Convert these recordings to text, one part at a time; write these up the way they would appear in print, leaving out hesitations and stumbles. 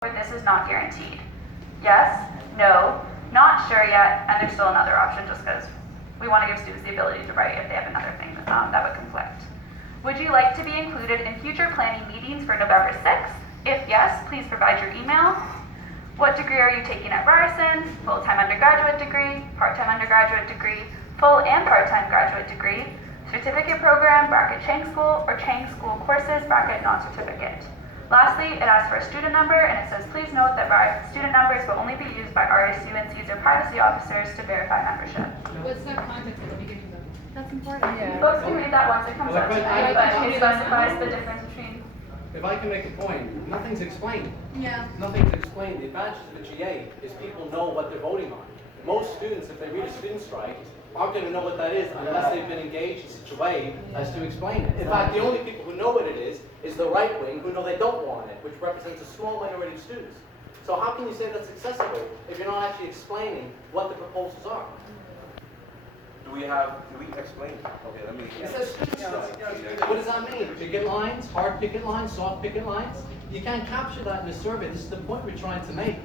where this is not guaranteed? Yes, no, not sure yet, and there's still another option just because we want to give students the ability to write if they have another thing that would conflict. Would you like to be included in future planning meetings for November 6th? If yes, please provide your email. What degree are you taking at Ryerson? Full-time undergraduate degree, part-time undergraduate degree, full and part-time graduate degree, certificate program, bracket Chang School, or Chang School courses, bracket non-certificate. Lastly, it asks for a student number, and it says, please note that student numbers will only be used by RSU and CSER privacy officers to verify membership. What's that context at the beginning though? That's important. Yeah. Folks can read that once it comes up tonight, but it specifies the difference between. If I can make a point, nothing's explained. Yeah. Nothing's explained. The advantage of the GA is people know what they're voting on. Most students, if they read a student strike, aren't going to know what that is unless they've been engaged in such a way as to explain it. In fact, the only people who know what it is the right wing, who know they don't want it, which represents a small minority of students. So how can you say that's accessible if you're not actually explaining what the proposals are? Do we explain? Okay, let me. It says student strike. What does that mean? Picket lines, hard picket lines, soft picket lines? You can't capture that in a survey. This is the point we're trying to make.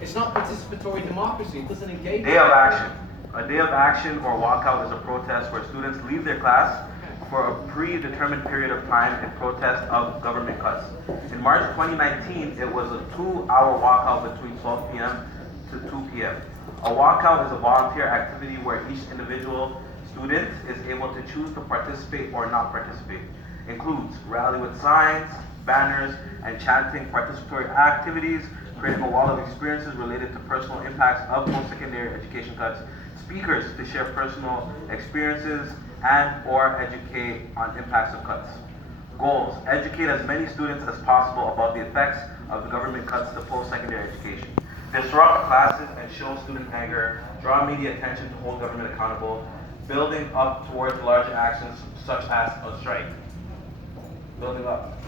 It's not participatory democracy. It doesn't engage. Day of action. A day of action or walkout is a protest where students leave their class for a predetermined period of time in protest of government cuts. In March 2019, it was a 2-hour walkout between 12 p.m. to 2 p.m. A walkout is a volunteer activity where each individual student is able to choose to participate or not participate. Includes rally with signs, banners, and chanting, participatory activities, creating a wall of experiences related to personal impacts of post-secondary education cuts, speakers to share personal experiences and or educate on impacts of cuts. Goals: educate as many students as possible about the effects of the government cuts to post-secondary education. Disrupt classes and show student anger. Draw media attention to hold government accountable. Building up towards larger actions such as a strike. Building up.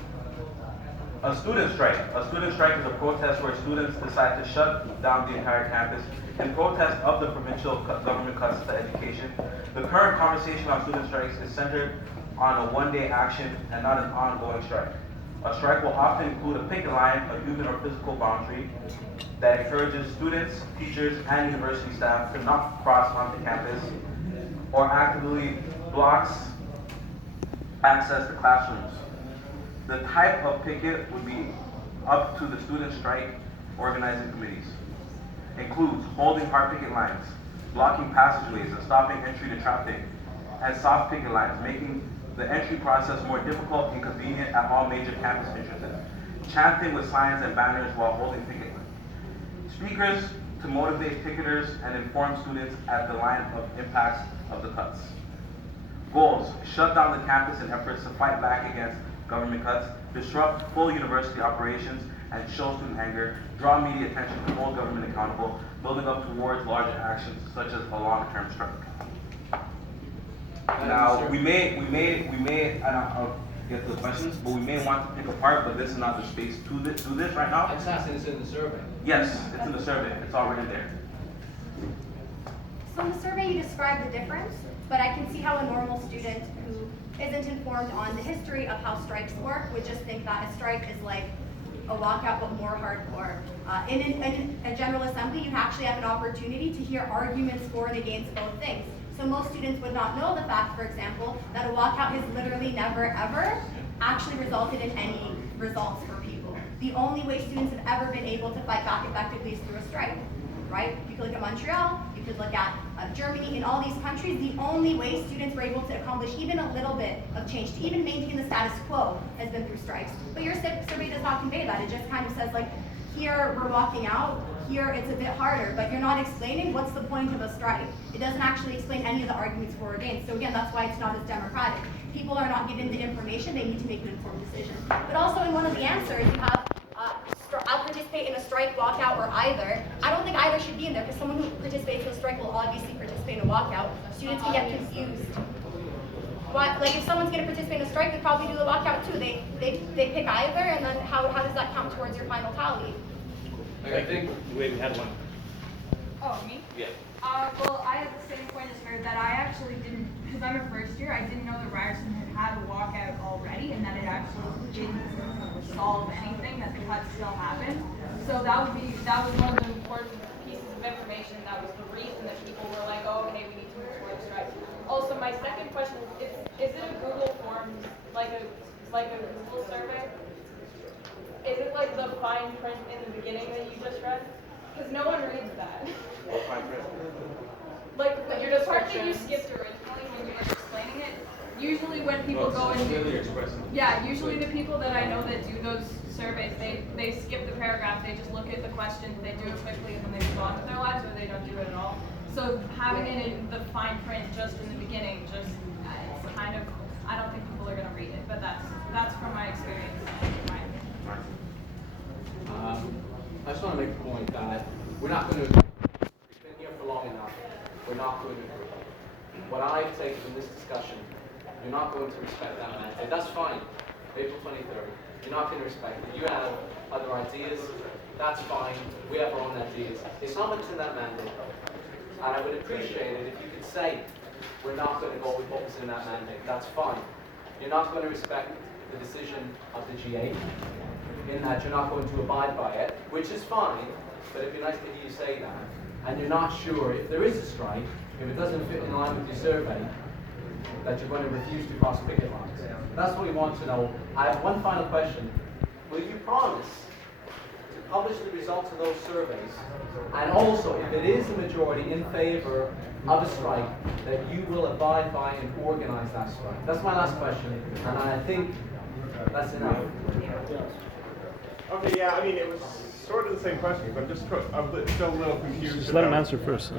A student strike. A student strike is a protest where students decide to shut down the entire campus in protest of the provincial government cuts to education. The current conversation on student strikes is centered on a one-day action and not an ongoing strike. A strike will often include a picket line, a human or physical boundary that encourages students, teachers, and university staff to not cross onto campus or actively blocks access to classrooms. The type of picket would be up to the student strike organizing committees. Includes holding hard picket lines, blocking passageways and stopping entry to traffic, and soft picket lines, making the entry process more difficult and inconvenient at all major campus entrances. Chanting with signs and banners while holding picket lines. Speakers to motivate picketers and inform students at the line of impacts of the cuts. Goals: shut down the campus in efforts to fight back against government cuts, disrupt full university operations, and show student anger, draw media attention to hold government accountable, building up towards larger actions such as a long-term strike. Now, we may, and I'll get to the questions, but we may want to pick apart, but this is not the space to do this right now. It's asking us in the survey. Yes, it's in the survey, it's already there. So in the survey you describe the difference, but I can see how a normal student who isn't informed on the history of how strikes work would just think that a strike is like a walkout but more hardcore. In a general assembly, you actually have an opportunity to hear arguments for and against both things. So most students would not know the fact, for example, that a walkout has literally never ever actually resulted in any results for people. The only way students have ever been able to fight back effectively is through a strike, right? You could look at Montreal, you could look at Germany. In all these countries, the only way students were able to accomplish even a little bit of change, to even maintain the status quo, has been through strikes. But your survey does not convey that. It just kind of says, like, here we're walking out, here it's a bit harder, but you're not explaining what's the point of a strike. It doesn't actually explain any of the arguments for or against. So again, that's why it's not as democratic. People are not given the information, they need to make an informed decision. But also in one of the answers, you have I'll participate in a strike, walkout, or either. I don't think either should be in there because someone who participates in a strike will obviously participate in a walkout. Students can get confused. Like if someone's going to participate in a strike, they probably do the walkout too. They pick either, and then how does that count towards your final tally? I think we had one. Oh, me? Yeah. Well, I had the same point as her that I actually didn't, because I'm a first year, I didn't know that Ryerson had a walkout already and that it actually didn't solve anything, that the cuts still happened. So that was one of the important pieces of information. That was the reason that people were like, oh, okay, we need to move towards strike. Also, my second question is it a Google Forms, like a Google survey? Is it like the fine print in the beginning that you just read? Because no one reads that. What fine print? Like the part that you skipped originally when you were explaining it. Usually when people go and usually the people that I know that do those surveys, they skip the paragraph. They just look at the question, they do it quickly, and then they move on with their lives, or they don't do it at all. So having it in the fine print just in the beginning, it's kind of, I don't think people are going to read it, but that's from my experience. I just want to make a point that we're not going to, we've been here for long enough, we're not going to agree. What I take from this discussion, you're not going to respect that mandate. That's fine, April 23rd. You're not going to respect it. You have other ideas, that's fine. We have our own ideas. It's not what's in that mandate. And I would appreciate it if you could say, we're not going to go with what was in that mandate. That's fine. You're not going to respect the decision of the GA, in that you're not going to abide by it, which is fine, but it'd be nice to hear you say that. And you're not sure if there is a strike, if it doesn't fit in line with your survey, that you're going to refuse to cross picket lines. That's what we want to know. I have one final question. Will you promise to publish the results of those surveys, and also, if it is a majority in favor of a strike, that you will abide by and organize that strike? That's my last question, and I think that's enough. Okay, yeah, I mean, it was sort of the same question, but I'm still a little confused. Just let him answer first.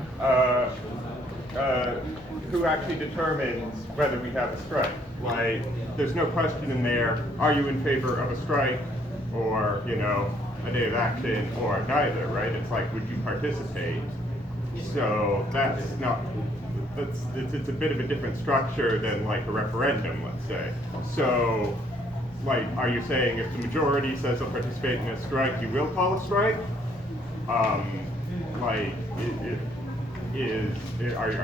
Who actually determines whether we have a strike? Like, there's no question in there, are you in favor of a strike or, a day of action or neither, right? It's like, would you participate? So it's a bit of a different structure than like a referendum, let's say. So, like, are you saying if the majority says they'll participate in a strike, you will call a strike? Are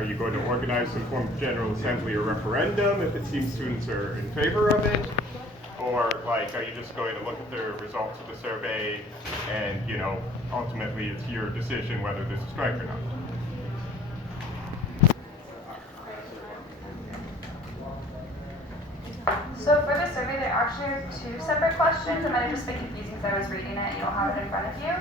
you going to organize some form of general assembly or referendum if it seems students are in favor of it? Or, like, are you just going to look at the results of the survey and, ultimately it's your decision whether there's a strike or not? So for the survey, there actually are two separate questions. It might have just been confusing because I was reading it and you don't have it in front of you.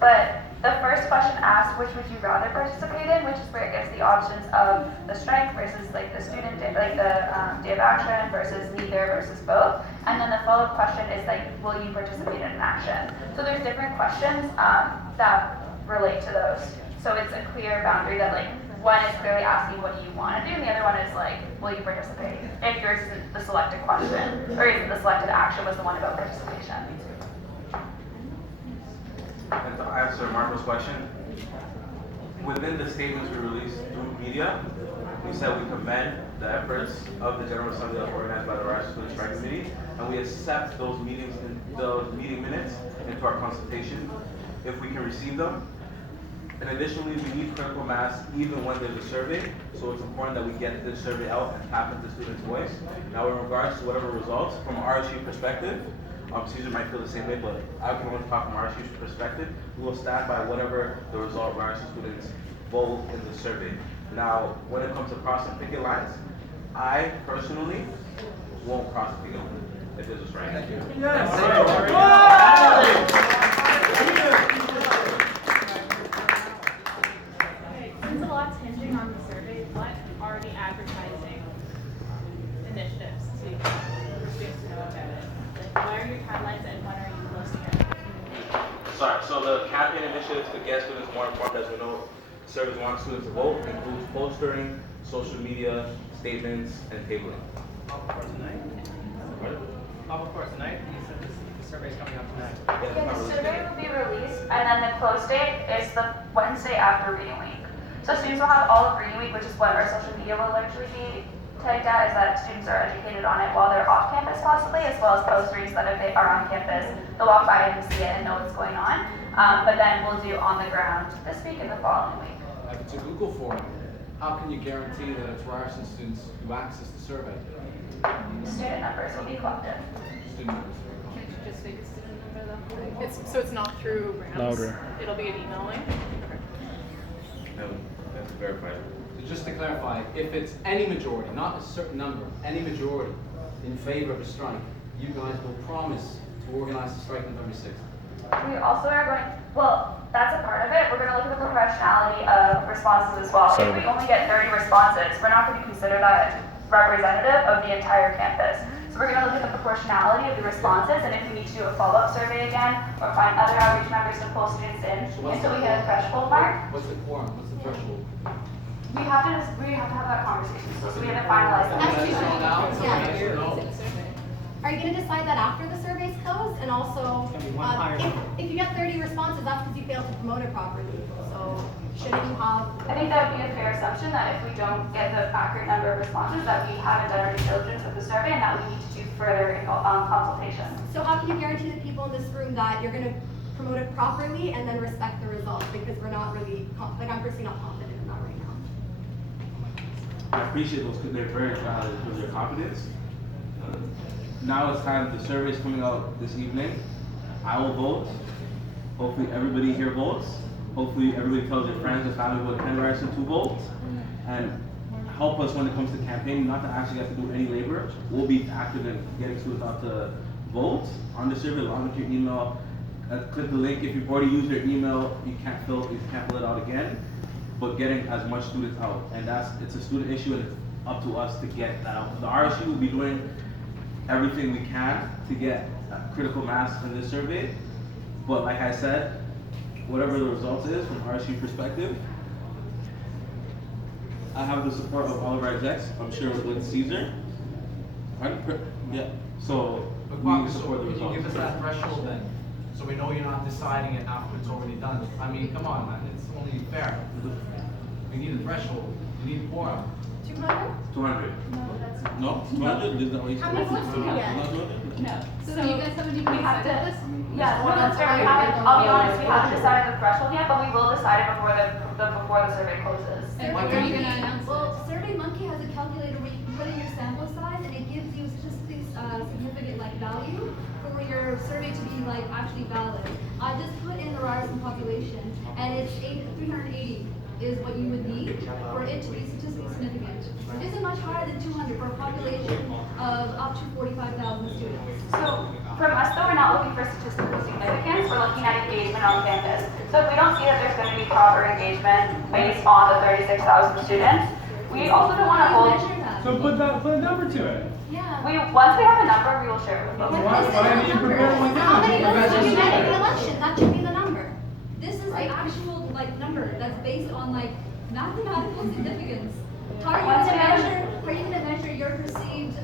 But the first question asks, which would you rather participate in, which is where it gives the options of the strike versus like the student day, like the day of action versus neither versus both. And then the follow-up question is like, will you participate in an action? So there's different questions that relate to those. So it's a clear boundary that like, one is clearly asking what do you want to do, and the other one is like, will you participate? If yours isn't the selected question, or isn't the selected action was the one about participation. And to answer Marco's question, within the statements we released through media, we said we commend the efforts of the General Assembly that was organized by the Ryerson Student Strike Committee, and we accept those meeting minutes into our consultation if we can receive them. And additionally, we need critical mass even when there's a survey, so it's important that we get this survey out and tap into students' voice. Now, in regards to whatever results, from an RSU perspective, Caesar might feel the same way, but I can only talk from RSU's perspective. We will stand by whatever the result Ryerson students vote in the survey. Now, when it comes to crossing picket lines, I personally won't cross the picket line if there's a strike. Thank you. Yes. Since a lot's hinging on the survey, what are the advertising initiatives for students to know about it? Like, what are your timelines and when are you posting it? Sorry, so the campaign initiatives to get students more informed, as we know, surveys want students to vote, includes postering, social media, statements, and tabling. Before tonight? Before tonight? You said the survey's coming up tonight. Yeah, the survey will be released, and then the close date is the Wednesday after reading week. So students will have all of reading week, which is what our social media will largely be tagged at, is that students are educated on it while they're off campus possibly, as well as posters that if they are on campus, they'll walk by and see it and know what's going on. But then we'll do on the ground this week and the following week. if it's a Google form, how can you guarantee that it's Ryerson students who access the survey? Student numbers will be collected. Student numbers. Can't you just make a student number though? So it's not through RAMs? Louder. It'll be an email link? No, that's verified. So just to clarify, if it's any majority, not a certain number, any majority in favor of a strike, you guys will promise to organize the strike November 6th. We also are going, well, that's a part of it. We're going to look at the professionality of responses as well. If we only get 30 responses, we're not going to consider that representative of the entire campus. So we're going to look at the proportionality of the responses, and if we need to do a follow-up survey again, or find other outreach members to pull students in until we hit a threshold mark. What's the quorum? What's the threshold? We have to have that conversation, so we haven't finalized that. That's Yes or no? Yeah. Yes or no? Are you going to decide that after the survey's closed? And also, It's gonna be one higher number. if you get 30 responses, that's because you failed to promote it properly. So shouldn't you have? I think that would be a fair assumption that if we don't get the accurate number of responses, that we haven't done our due diligence with the survey and that we need to do further consultation. So how can you guarantee the people in this room that you're going to promote it properly and then respect the results? Because we're not really, I'm personally not confident in that right now. I appreciate those because they're very valid with their confidence. Now it's time, the survey is coming out this evening. I will vote. Hopefully everybody here votes. Hopefully everybody tells their friends and family who attend Ryerson to vote. And help us when it comes to campaigning, not to actually have to do any labor. We'll be active in getting students out to vote on the survey, log into your email. Click the link. If you've already used your email, you can't fill it out again. But getting as much students out. And it's a student issue and it's up to us to get that out. The RSU will be doing everything we can to get a critical mass in this survey. But like I said, whatever the results is from RSU perspective, I have the support of all of our execs, I'm sure with Caesar. Yeah, so we need to support the Can you results. give us that threshold then? So we know you're not deciding it after it's already done. I mean, come on, man, it's only fair. We need a threshold, we need a quorum. 200? 200. No? 200? Is that what you said? How many votes do you get? Not 200? No. So you guys haven't even We have decided to, this? yeah, no, that's fair. We haven't, I'll be honest, we haven't decided the threshold yet, but we will decide it before the survey closes. And Why when are don't you you- gonna announce it? Well, SurveyMonkey has a calculator where you can put in your sample size and it gives you statistically significant value for your survey to be actually valid. I just put in the Ryerson population and it's 380 is what you would need for it to be statistically significant. This is much higher than 200 for a population of up to 45,000 students. So from us though, we're not looking for statistical significance, we're looking at engagement on campus. So if we don't see that there's going to be proper engagement based on the 36,000 students, we also don't want to How do you hold, measure that? So put a number to it. Yeah. once we have a number, we will share it with you. Why do you prepare one How many down? votes did you get in the election? That should be the number. This is the actual number that's based on mathematical significance. How are you gonna measure your perceived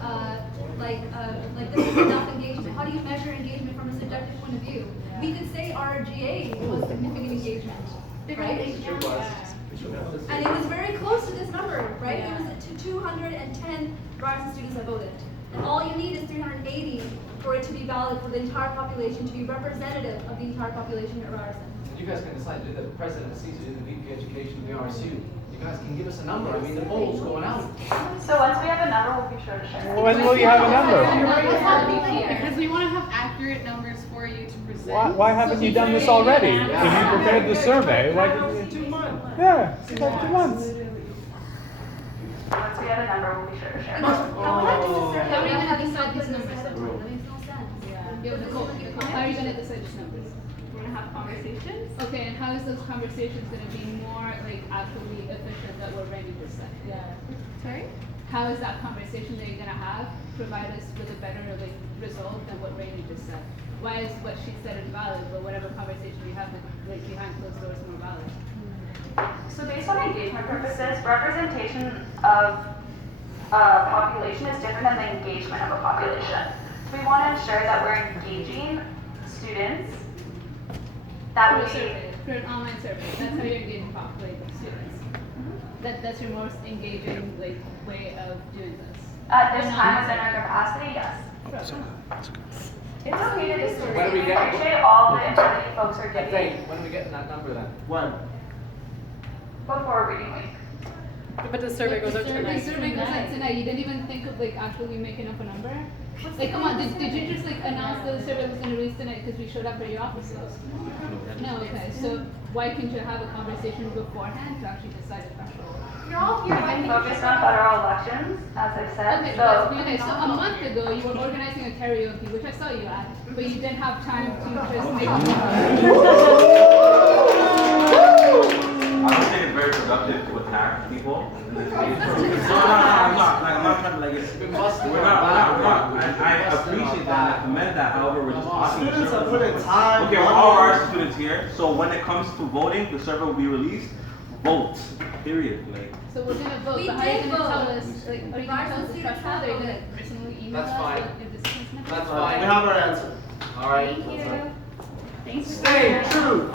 this is enough engagement? How do you measure engagement from a subjective point of view? We could say our GA was significant engagement, right? And it was very close to this number, right? It was to 210 Ryerson students that voted. And all you need is 380 for it to be valid for the entire population, to be representative of the entire population at Ryerson. You guys can decide, the president of Caesar, the VP Education of the RSU. You guys can give us a number, I mean, the poll's going out. So once we have a number, we'll be sure to share it. When will you have a number? Because we wanna have accurate numbers for you to present. Why haven't you done this already? If you prepared the survey, In 2 months. yeah, it's like 2 months. Once we have a number, we'll be sure to share it. How are you gonna decide these numbers? That makes no sense. Yeah, how are you gonna decide these numbers? We're gonna have conversations. Okay, and how is those conversations gonna be more actually efficient than what Randy just said? Yeah. Sorry? How is that conversation that you're gonna have provide us with a better result than what Randy just said? Why is what she said invalid, but whatever conversation you have behind closed doors more valid? So based on engagement purposes, representation of a population is different than the engagement of a population. So we want to ensure that we're engaging students that For a we, survey, for an online survey, that's how you're engaging students. That's your most engaging way of doing this. at this time within our capacity, yes. It's okay to disagree. When do we We get- appreciate all the input that you folks are Hey, giving. when are we getting that number then? When? before reading week. But the survey goes out The tonight. survey goes out tonight. You didn't even think of like actually making up a number? Like, come on, did you just like announce that the survey was gonna release tonight because we showed up at your offices? No, okay, so why can't you have a conversation beforehand to actually decide the threshold? You're all here, why We've been can't you focused show on up? federal elections, as I've said, Okay, so. so a month ago you were organizing a karaoke, which I saw you at, but you didn't have time to just make I don't think it's very productive to attack people in this case. No, I'm not. Like, I'm not trying to like it's. We're not. I appreciate that. I commend that. However, we're just talking. Students have put in time. Okay, we're all our students here. So when it comes to voting, the survey will be released. Vote. Period. Like. So we're gonna vote, We but how are you did gonna tell vote. us, like, are you gonna tell us the threshold, or are you gonna personally email us? That's fine. Like, if this is That's fine. We have our answer. All right. Thank you. Thanks. Stay true.